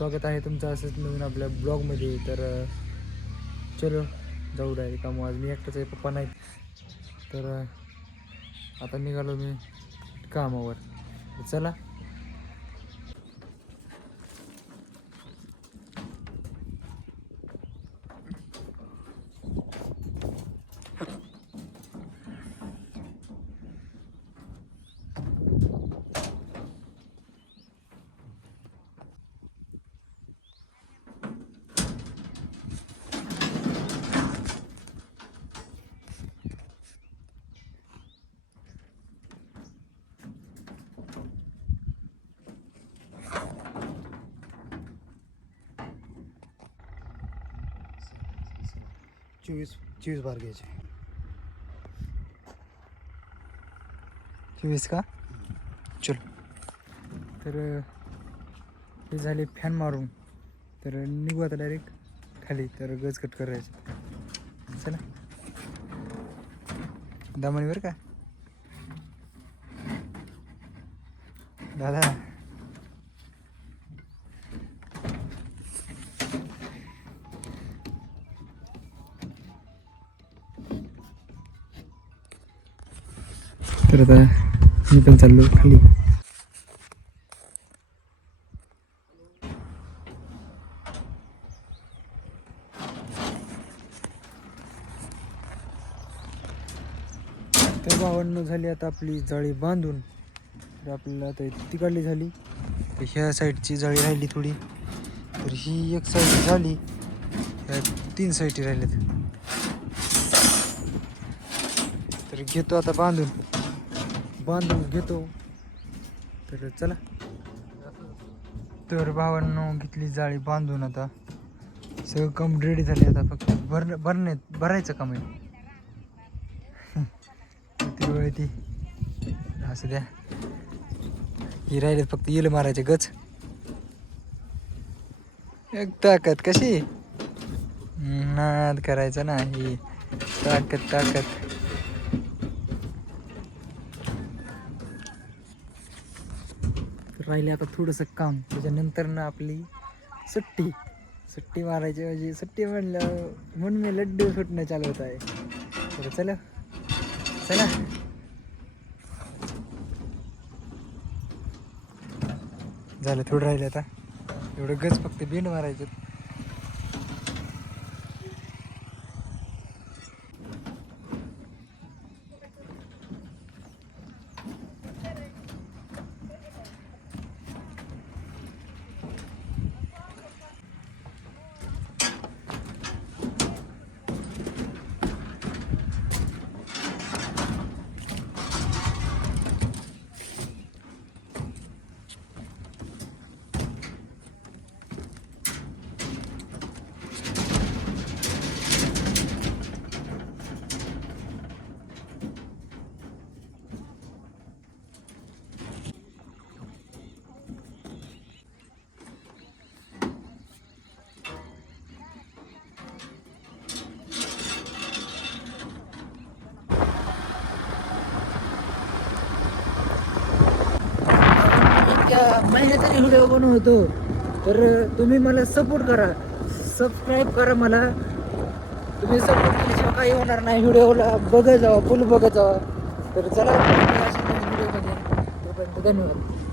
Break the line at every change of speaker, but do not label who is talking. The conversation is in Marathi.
स्वागत आहे तुमचं असंच नवीन आपल्या ब्लॉगमध्ये. तर चलो जाऊ डायरेक्ट कामं आज मी एकटाच आहे पप्पा नाही तर आता निघालो मी कामावर. चला.
चोवीस चोवीस बार घ्यायचे.
चोवीस का? चलो. तर हे झाले फॅन मारून. तर निघू आता डायरेक्ट खाली. तर गज कट करायचं. चला. दामणीवर का? दादा. तर आता मी पण चाललो खाली. तर बावन्न झाली आता आपली जाळी बांधून. तर आपल्याला आता तिकडली झाली. तर ह्या साईडची जाळी राहिली थोडी. तर ही एक साईड झाली. ह्या तीन साईडी राहिल्यात. तर घेतो आता बांधून. बांधून घेतो. तर चला. तर भावांनो घेतली जाळी बांधून आता. सगळं काम रेडी झाले आता फक्त. भर भरण्यात भरायचं काम आहे. किती वेळ ती? असं द्या. ही राहिलेत फक्त येल मारायचे गच. एक ताकद कशी? नाद करायचा ना ही ताकद ताकद. राहिले आता थोडंसं काम. त्याच्यानंतर ना आपली सुट्टी. सुट्टी मारायची म्हणजे सुट्टी म्हणलं म्हणून मी लड्डू सुटणं चालवत आहे. तर चला. चला. झालं थोडं राहिलं आता. एवढं गज फक्त बिन मारायचं महिन्यातरी व्हिडिओ बनवतो. तर तुम्ही मला सपोर्ट करा. सबस्क्राईब करा मला. तुम्ही सपोर्ट केल्याशिवाय काही होणार नाही. व्हिडिओला बघत जावा फुल बघत जावा. तर चला व्हिडिओमध्ये धन्यवाद.